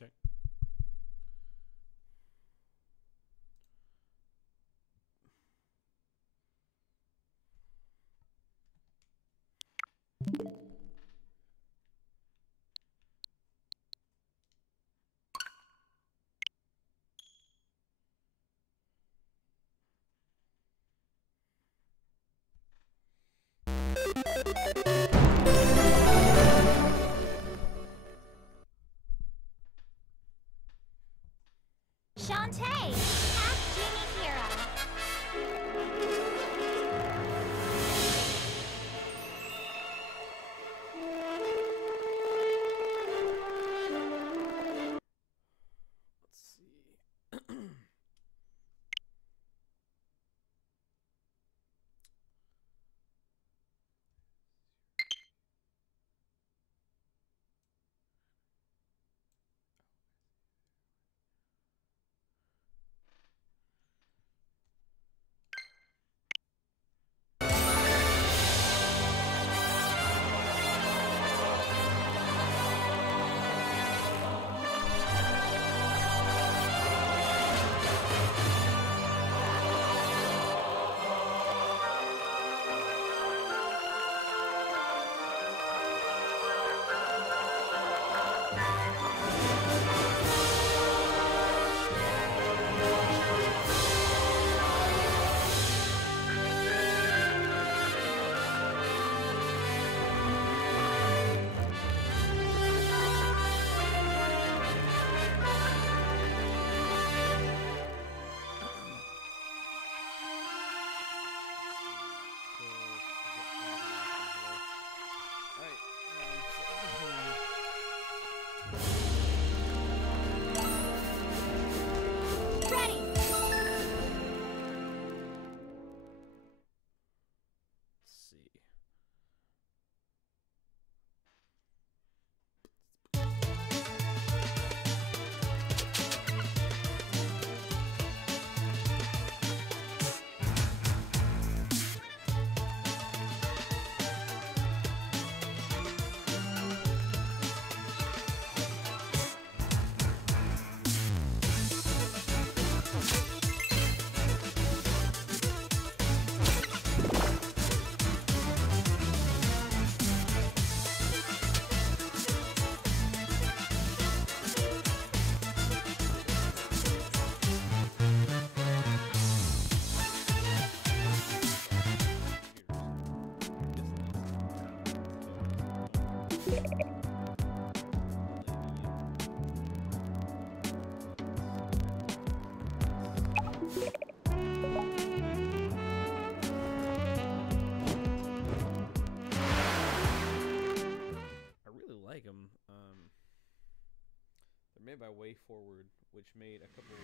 Check. Shantae, ask Genie Hero. Let's see. Ready! Let's see. I really like them. They're made by Way Forward, which made a couple of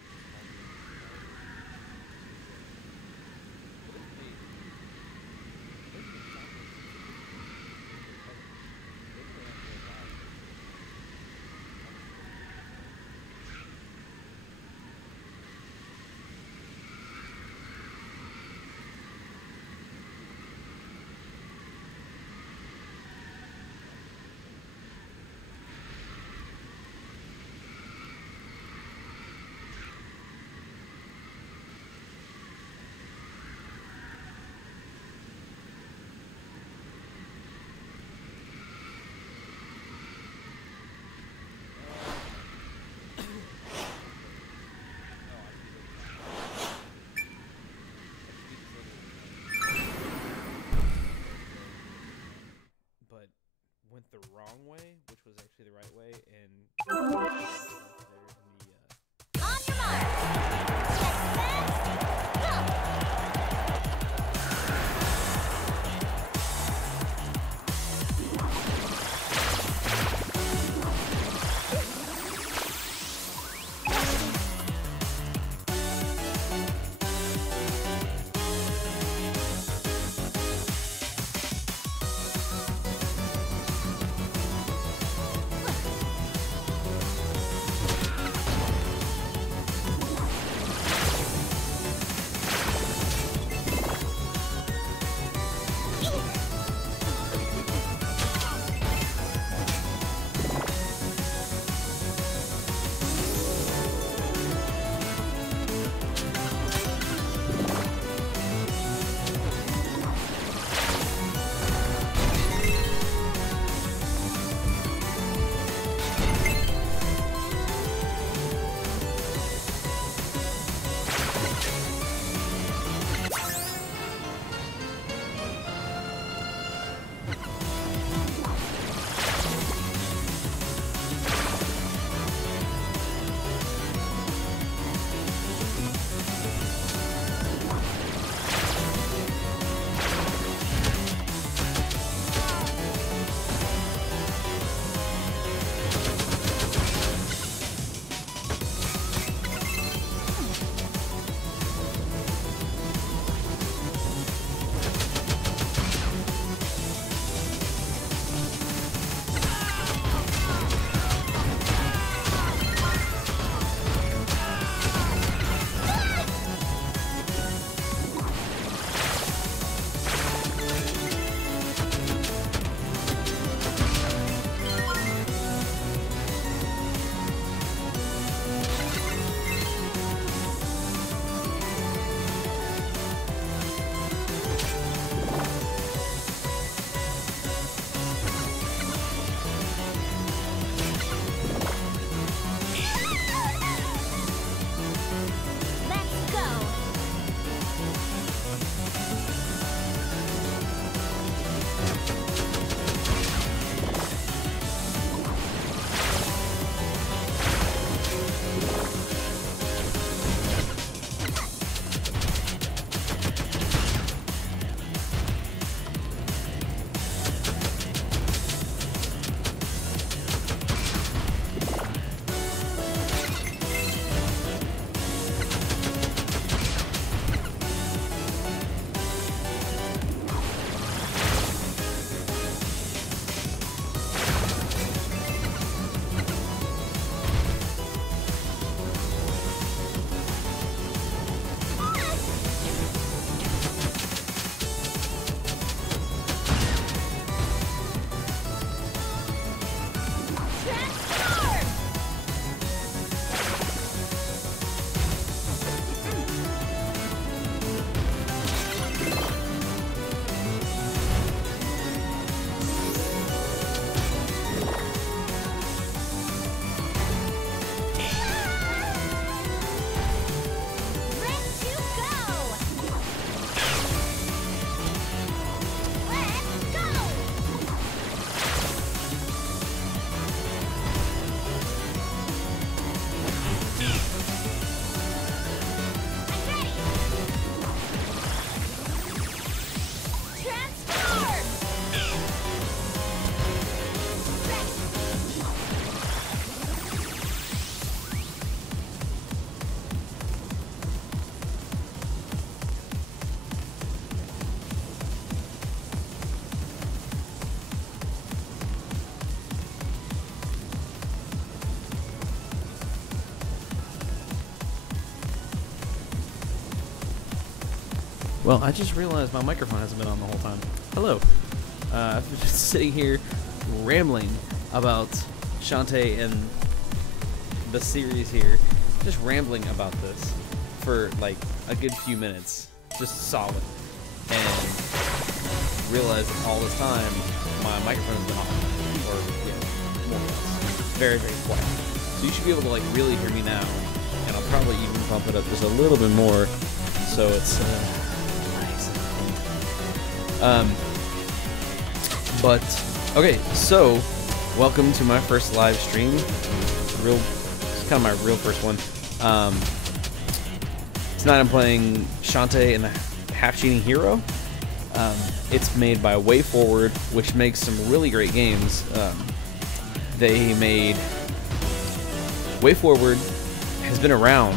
Well, I just realized my microphone hasn't been on the whole time. Hello. I've been just sitting here rambling about Shantae and the series here. Just rambling about this for like a good few minutes. Just solid. And realized all this time my microphone's been off. Or, yeah, more or less. Very, very quiet. So you should be able to like really hear me now. And I'll probably even bump it up just a little bit more. So it's nice. But okay, so welcome to my first live stream. It's kind of my real first one. Tonight I'm playing Shantae and the Half Genie Hero. It's made by WayForward, which makes some really great games. They made WayForward has been around.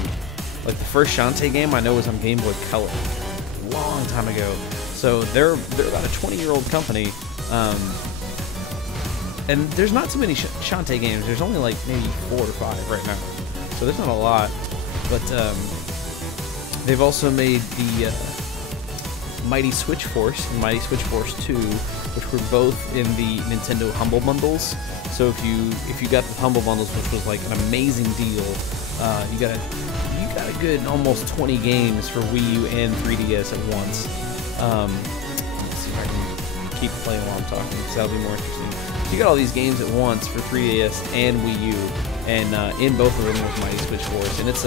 Like the first Shantae game I know was on Game Boy Color, a long time ago. So they're about a 20-year-old company, and there's not too many Shantae games. There's only like maybe 4 or 5 right now, so there's not a lot. But they've also made the Mighty Switch Force and Mighty Switch Force 2, which were both in the Nintendo Humble Bundles. So if you got the Humble Bundles, which was like an amazing deal, you got a good almost 20 games for Wii U and 3DS at once. Let's see if I can keep playing while I'm talking, because that'll be more interesting. So you got all these games at once for 3DS and Wii U, and in both of them was Mighty Switch Force, and it's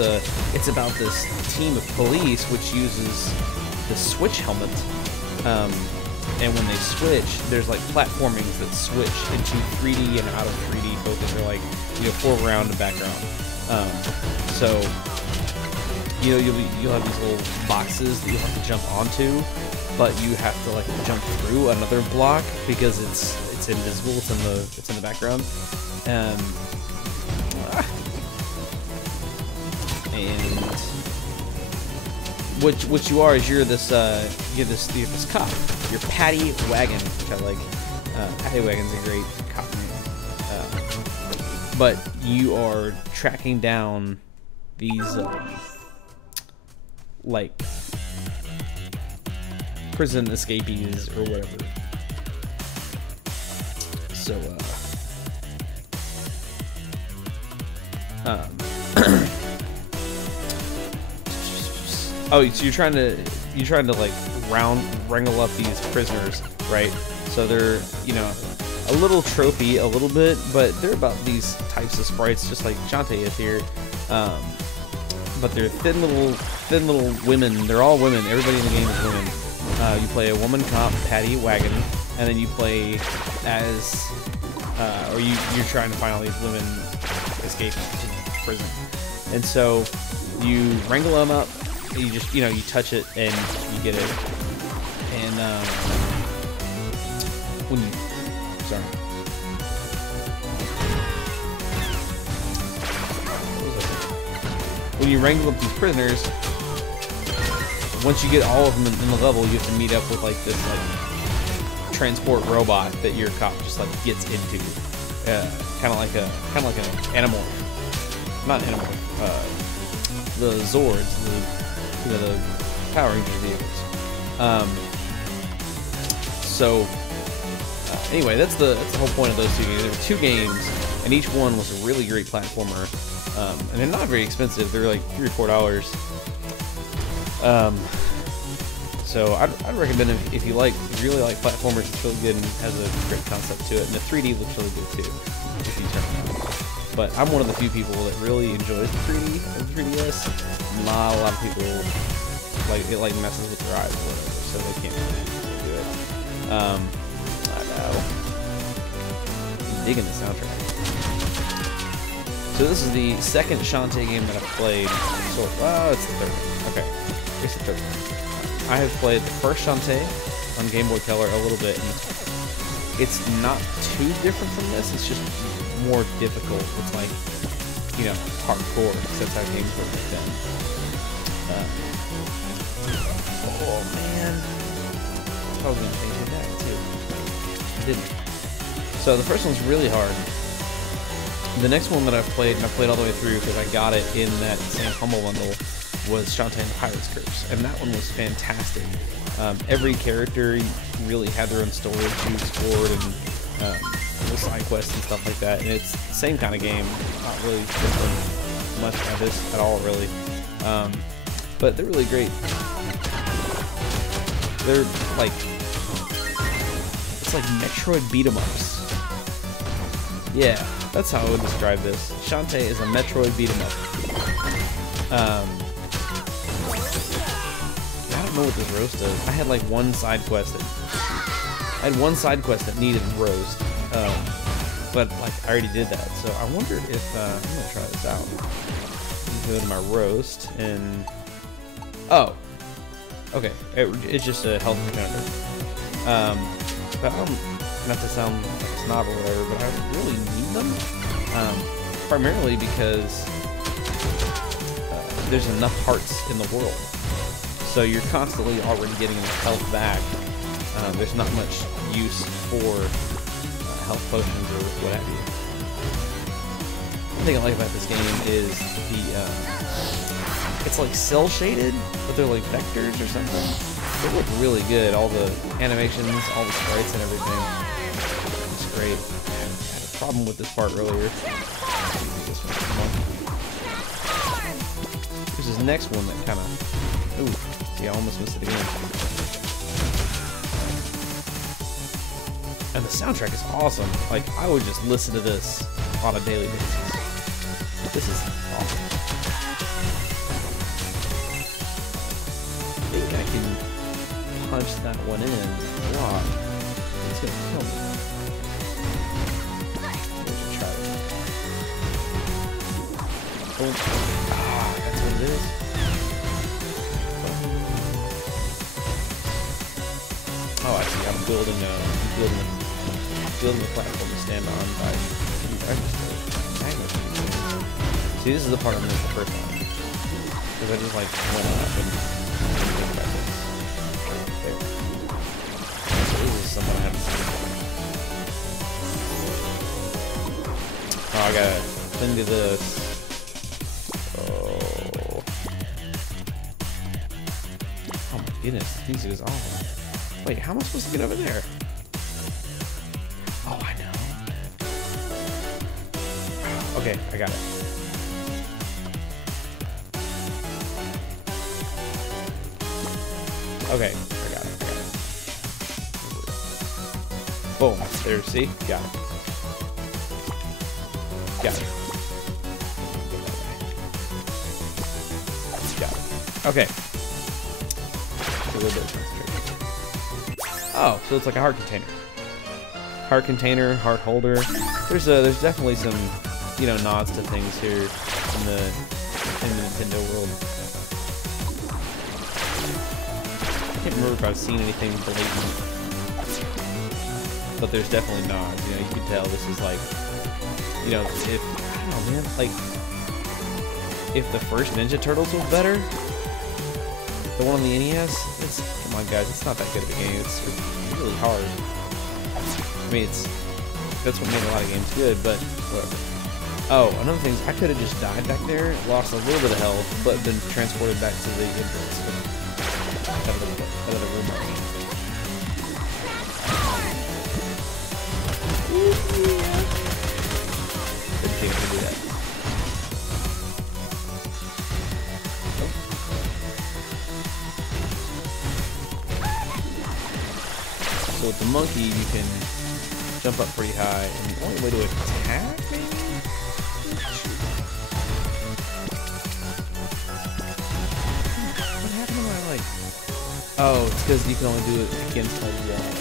about this team of police which uses the Switch helmet, and when they switch, there's like platformings that switch into 3D and out of 3D focus, or like foreground and background. So you'll have these little boxes that you have to jump onto, but you have to like jump through another block because it's invisible. It's in the background. And what you are is you're this cop. You're Paddy Wagon, which I like. Paddy Wagon's a great cop name. But you are tracking down these like prison escapees or whatever. So oh, so you're trying to like wrangle up these prisoners, right? So they're a little tropey, a little bit, but they're about these types of sprites, just like Shantae is here. But they're thin little women. They're all women. Everybody in the game is women. You play a woman cop, Paddy Wagon, and then you play as, or you're trying to find all these women escape prison. And so you wrangle them up. You just you touch it and you get it. And when you wrangle up these prisoners, once you get all of them in the level, you have to meet up with like this like transport robot that your cop just like gets into, kind of like an animal, not an animal, the Zords, the Power Ranger vehicles. Anyway, that's the whole point of those two games. There were 2 games, and each one was a really great platformer. And they're not very expensive. They're like $3 or $4. So I'd recommend them if you really like platformers. It's really good and has a great concept to it, and the 3D looks really good too if you turn it on. But I'm one of the few people that really enjoys the 3D of the 3DS. Not a lot of people it messes with their eyes or whatever, so they can't really do it. I know. I'm digging the soundtrack. So this is the second Shantae game that I've played. So, it's the third one. Okay, it's the third one. I have played the first Shantae on Game Boy Color a little bit, and it's not too different from this. It's just more difficult. It's like, hardcore, because that's how games work back then. Oh man, I was gonna change it back too. I didn't. So the first one's really hard. The next one that I've played, and I played all the way through because I got it in that same Humble Bundle, was Shantae and the Pirate's Curse, and that one was fantastic. Every character really had their own story to explored, and the side quests and stuff like that. And it's the same kind of game, not really different much by this at all, really. But they're really great. They're like, it's like Metroid beat 'em ups. Yeah, that's how I would describe this. Shantae is a Metroid beat 'em up. I don't know what this roast does. I had like one side quest that needed roast, but like I already did that. So I wonder if I'm gonna try this out. Go to my roast and okay, it's just a health counter. But I don't, not to sound like a snob or whatever, but I really need them, primarily because there's enough hearts in the world, so you're constantly already getting enough health back. There's not much use for health potions or what have you. One thing I like about this game is it's like cell shaded, but they're like vectors or something. They look really good. All the animations, all the sprites and everything. It's great. I had a problem with this part earlier. There's this next one that kind of... Ooh, see, I almost missed it again. And the soundtrack is awesome. Like, I would just listen to this on a daily basis. This is awesome. I think I can punch that one in a lot. It's gonna kill me. Let's try it. Oh, that's what it is. Oh, I see. I'm building the platform to stand on by. See, this is the part I missed the first time, because I just like went up and didn't back there. So this is something I haven't seen before. Oh, I gotta cling to this. Oh my goodness, this music is awesome. Wait, how am I supposed to get over there? Oh, I know. Okay, I got it. Okay, I got it. Boom. There, see? Got it. Got it. Got it. Okay. A little bit of concentration. Oh, so it's like a heart container. Heart container, heart holder. There's definitely some, you know, nods to things here in the Nintendo world. I can't remember if I've seen anything blatant, but there's definitely nods. You know, you can tell this is like, you know, if I don't know, man, like if the first Ninja Turtles was better, the one on the NES, come on guys, it's not that good of a game. It's really hard. I mean, that's what made a lot of games good, but whatever. Oh, another thing is I could have just died back there, lost a little bit of health, but been transported back to the entrance. Out of the room. Didn't think I could do that. So with the monkey, you can jump up pretty high, and the only way to attack, maybe? What happened to my, like... Oh, it's because you can only do it against like walls.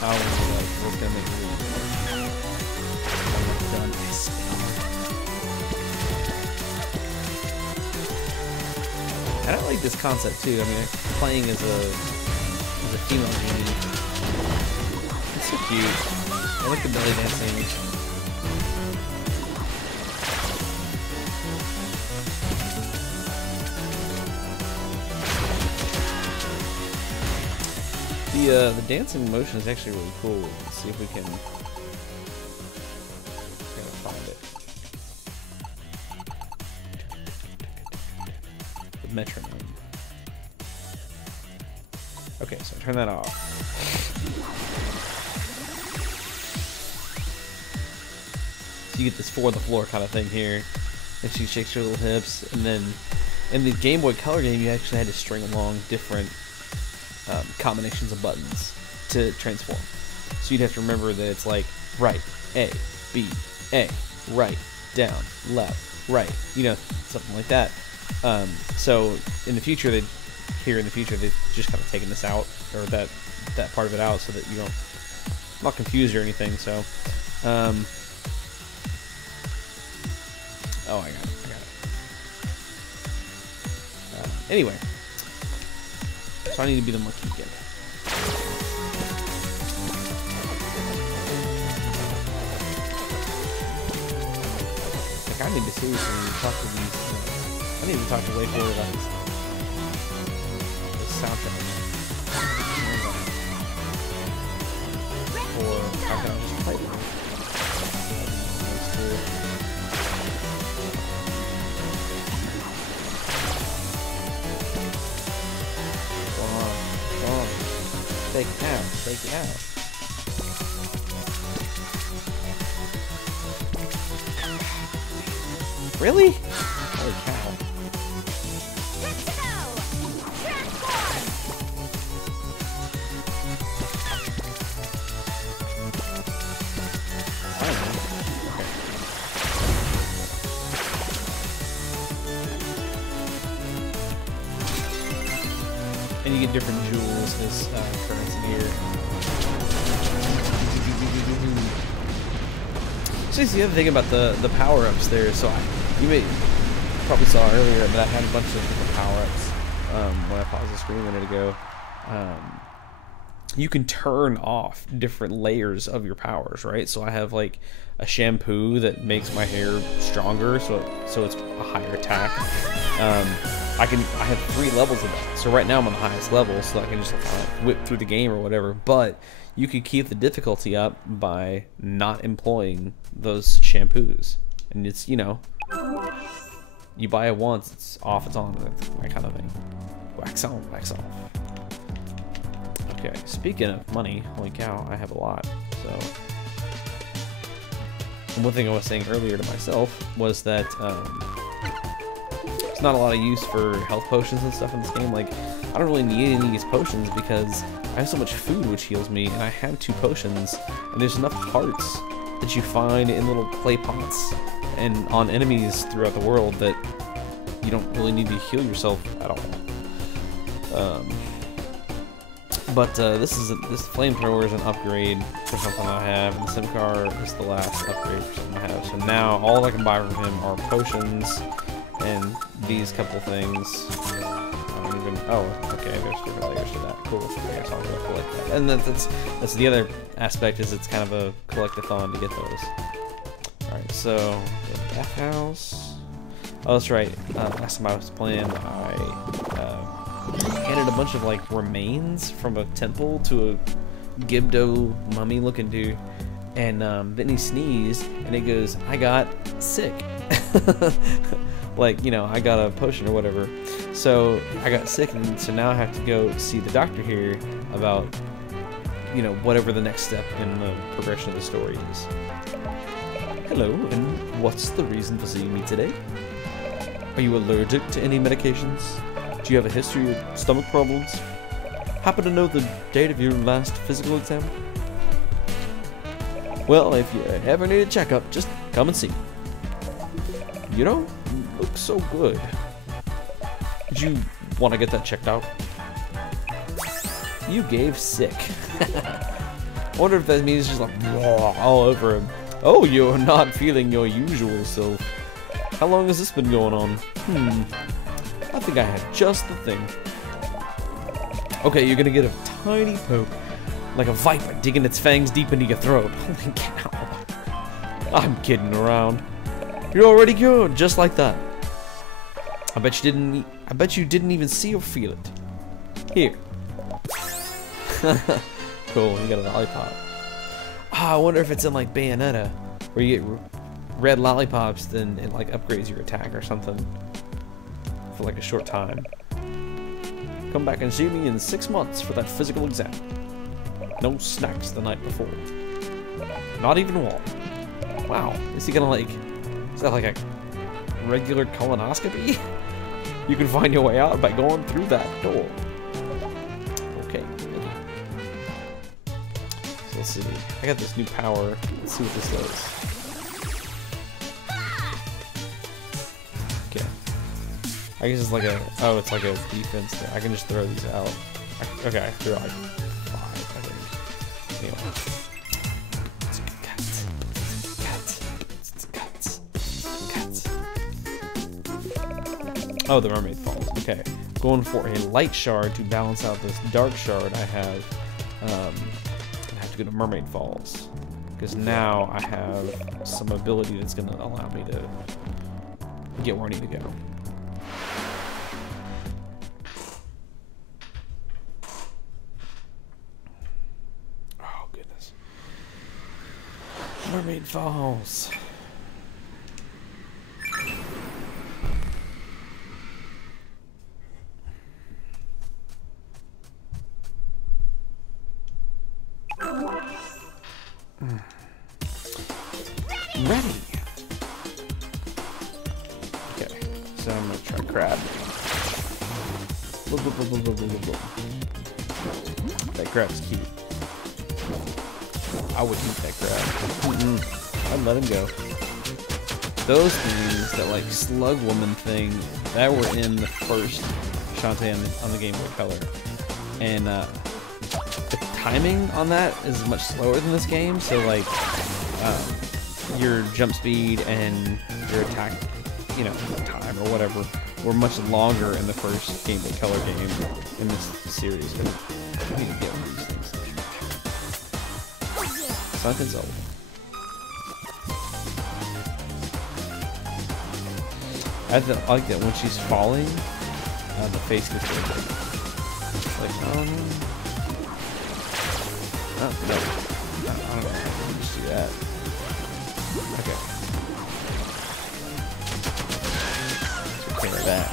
I was like, what's gonna make me done this? And I like this concept too. I mean, playing as a female Genie. It's so cute. I like the belly dancing. The dancing motion is actually really cool. Let's see if we can find it. Okay, so turn that off. So you get this four on the floor kind of thing here. And she shakes her little hips. And then in the Game Boy Color game, you actually had to string along different combinations of buttons to transform. So you'd have to remember that it's like right, A, B, A, right, down, left, right, you know, something like that. So in the future, they've just kind of taken this out, or that part of it out, so that you don't not confused or anything. So, oh, I got it. Anyway, so I need to be the monkey again. Like, I need to seriously talk to these. I need to talk to Way Forward about this soundtrack. Or how can I just play it? Go on. Take it out. Really? Holy cow. Good to go! Transform! I don't know. Okay. And you get different jewels as currency here. So that's the other thing about the power-ups there. So you may probably saw earlier that I had a bunch of different power-ups when I paused the screen a minute ago. You can turn off different layers of your powers, right? So I have like a shampoo that makes my hair stronger, so it's a higher attack. I have 3 levels of that. So right now I'm on the highest level, so I can just whip through the game or whatever. But you could keep the difficulty up by not employing those shampoos, and it's, you know, you buy it once, it's off, it's on, that kind of thing. Wax on, wax off. Okay, speaking of money, holy cow, I have a lot. So, and one thing I was saying earlier to myself was that there's not a lot of use for health potions and stuff in this game. Like, I don't really need any of these potions because I have so much food which heals me, and I have 2 potions, and there's enough hearts that you find in little clay pots and on enemies throughout the world that you don't really need to heal yourself at all. But this flamethrower is an upgrade for something I have, and the Simcar is the last upgrade for something I have. So now all I can buy from him are potions and these couple things. I don't even. Oh, okay. There's different layers to that. Cool. I guess I'll go collect that. And that's the other aspect, is it's kind of a collect-a-thon to get those. All right. So the bathhouse. Oh, that's right. Last time I was playing, I handed a bunch of like remains from a temple to a Gibdo mummy looking dude, and then he sneezed and it goes, I got sick. Like, you know, I got a potion or whatever, so I got sick, and so now I have to go see the doctor here about, you know, whatever the next step in the progression of the story is. Hello, and what's the reason for seeing me today? Are you allergic to any medications? Do you have a history of stomach problems? Happen to know the date of your last physical exam? Well, if you ever need a checkup, just come and see. You don't look so good. Would you want to get that checked out? You gave sick. I wonder if that means just like all over him. Oh, you're not feeling your usual self. How long has this been going on? I think I have just the thing. Okay, you're gonna get a tiny poke, like a viper digging its fangs deep into your throat. Holy cow. I'm kidding around. You're already cured, just like that. I bet you didn't even see or feel it. Here. Cool, you got a lollipop. Ah, I wonder if it's in like Bayonetta, where you get red lollipops, then it like upgrades your attack or something for like a short time. Come back and see me in 6 months for that physical exam. No snacks the night before. Not even water. Wow, is he gonna like... Is that like a regular colonoscopy? You can find your way out by going through that door. Okay. So let's see. I got this new power. Let's see what this does. Okay. I guess it's like a... Oh, it's like a defense thing. I can just throw these out. Okay, I threw out like 5, I think. Anyway. Oh, the mermaid falls. Okay. Going for a light shard to balance out this dark shard I have. I have to go to Mermaid Falls. Because now I have some ability that's going to allow me to get where I need to go. Oh, goodness. Mermaid Falls. Ready. Okay, so I'm gonna try crab. That crab's cute. I would eat that crab. I'd let him go. Those things, that like slug woman thing, that were in the first Shantae on the Game Boy Color, and the timing on that is much slower than this game. So like. Your jump speed and your attack, you know, time or whatever, were much longer in the first Game Boy Color game in this series. But I need to get one of these things. Sunken Soul. I like that when she's falling, the face gets really big. Like, oh no. I don't know. Let me just do that. Okay. Take care of that.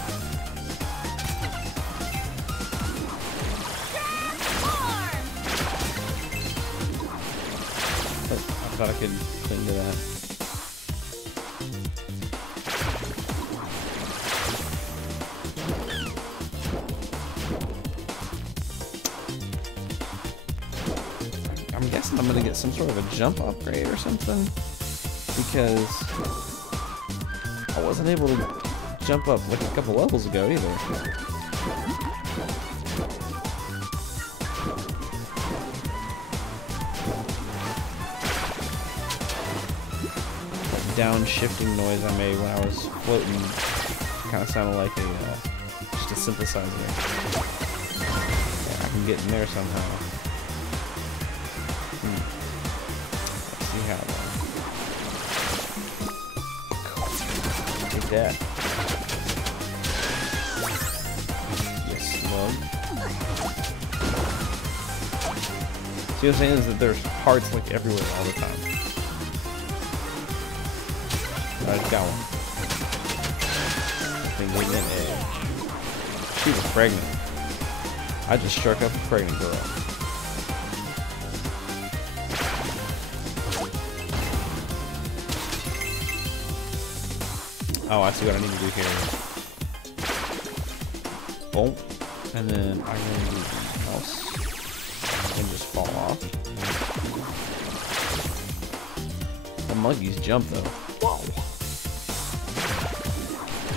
Oh, I thought I could cling to that. I'm guessing I'm gonna get some sort of a jump upgrade or something. Because I wasn't able to jump up like a couple levels ago either. That downshifting noise I made when I was floating kind of sounded like just a synthesizer. Yeah, I can get in there somehow. Let's see how. That. Yes, slug. See what I'm saying is that there's hearts like everywhere all the time. I just got one. Thing getting an edge. She was pregnant. I just struck up a pregnant girl. Oh, I see what I need to do here. Boom. And then I'm going to do the mouse and just fall off. The monkeys jump though. Whoa.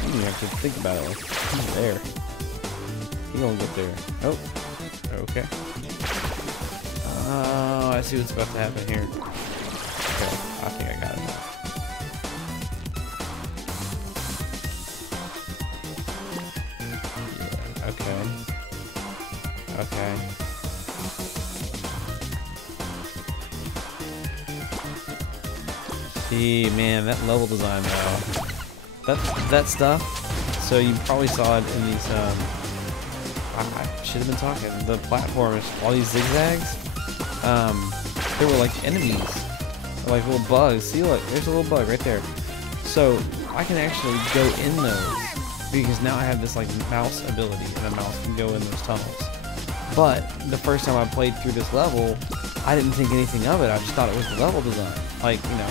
You don't have to think about it like he's there. He won't get there. Oh. Okay. Oh, I see what's about to happen here. Okay, I think I got it. Okay. See, man, that level design though. That stuff. So you probably saw it in these. I should have been talking. The platforms, all these zigzags. They were like enemies, like little bugs. See, look, there's a little bug right there. So I can actually go in those because now I have this like mouse ability, and a mouse can go in those tunnels. But the first time I played through this level, I didn't think anything of it. I just thought it was the level design, like, you know,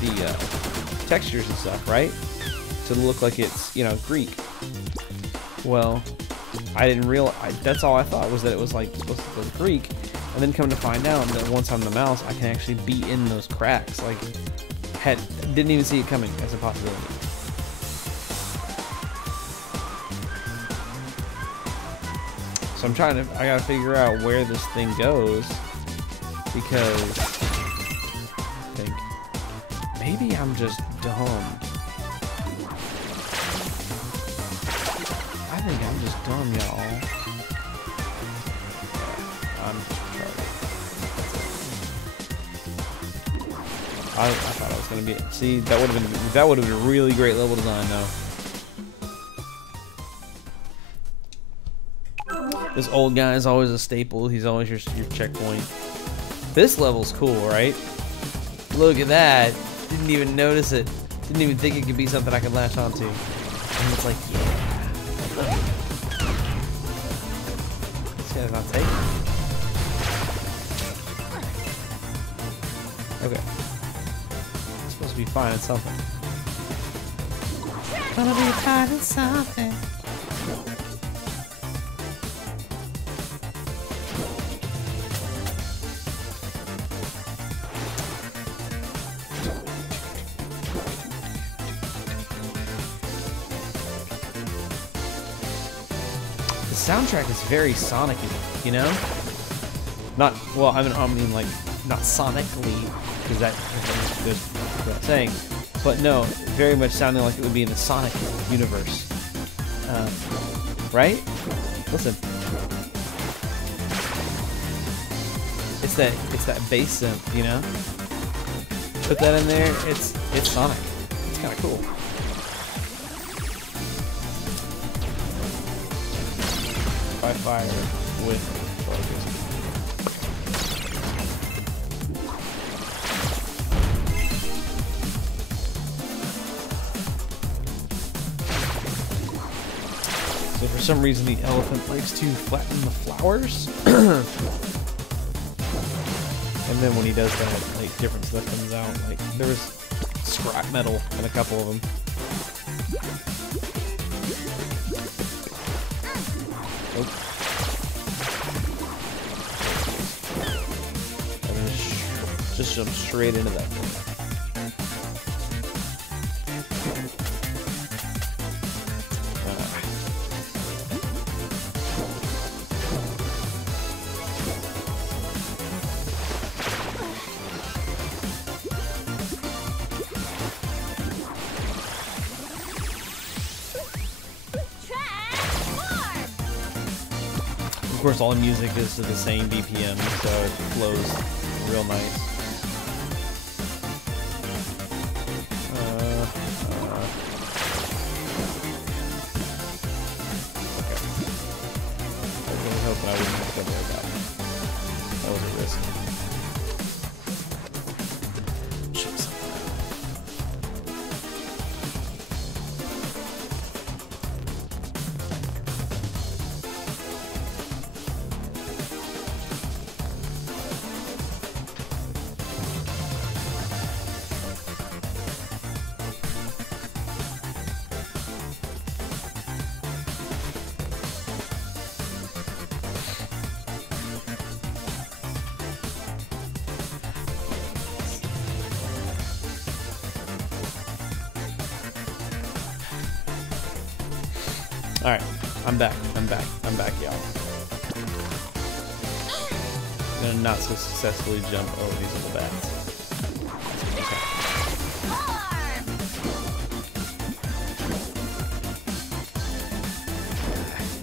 the textures and stuff, right? To look like it's, you know, Greek. Well, I didn't realize. That's all I thought, was that it was like supposed to look Greek, and then come to find out that once I'm the mouse, I can actually be in those cracks. Like, didn't even see it coming as a possibility. So I'm trying to. I gotta figure out where this thing goes, because I think maybe I'm just dumb. I think I'm just dumb, y'all. I'm retarded. I thought I was gonna be. See, that would have been a really great level design, though. This old guy is always a staple. He's always your checkpoint. This level's cool, right? Look at that. Didn't even notice it. Didn't even think it could be something I could latch onto. And it's like, yeah. This guy's not taking it. Okay. It's supposed to be finding something. Gonna be finding something. The soundtrack is very Sonic-y, you know? Not, well, I mean like, not sonically, because that's what I'm saying. But no, very much sounding like it would be in the Sonic universe. Right? Listen. It's that bass synth, you know? Put that in there, it's Sonic. It's kind of cool. By fire with focus. So for some reason the elephant likes to flatten the flowers. And then when he does that, like, different stuff comes out. Like, there was scrap metal in a couple of them. Oh. And just jump straight into that thing. Of course, all the music is to the same BPM, so it flows real nice. Okay. I was really hoping I wouldn't have to go there about it. That was a risk. Check something out. Alright, I'm back, y'all. I'm gonna not so successfully jump over these little bats.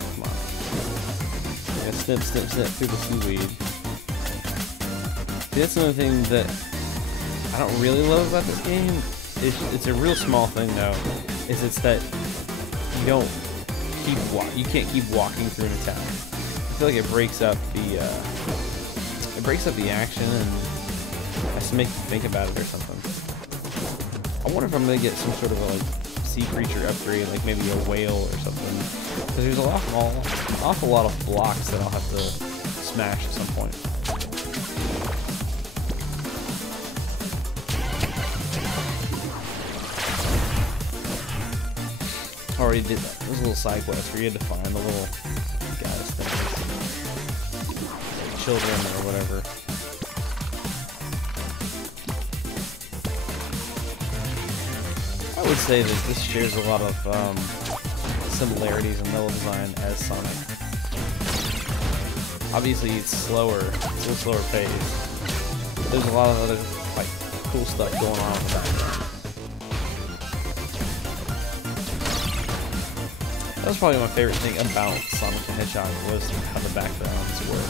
Come on. Yeah, snip through the seaweed. See, that's another thing that I don't really love about this game. It's a real small thing though. It's that you can't keep walking through an attack. I feel like it breaks up the action and has to make you think about it or something. I wonder if I'm gonna get some sort of a like sea creature upgrade, like maybe a whale or something. Because there's an awful lot of blocks that I'll have to smash at some point. Already did that. It was a little side quest where you had to find the little guys things. Children or whatever. I would say that this shares a lot of similarities in level design as Sonic. Obviously it's slower, it's a little slower paced. There's a lot of other like cool stuff going on in the background. That was probably my favorite thing about Sonic the Hedgehog was how the backgrounds were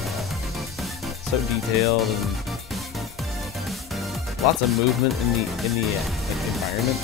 so detailed and lots of movement in the environment.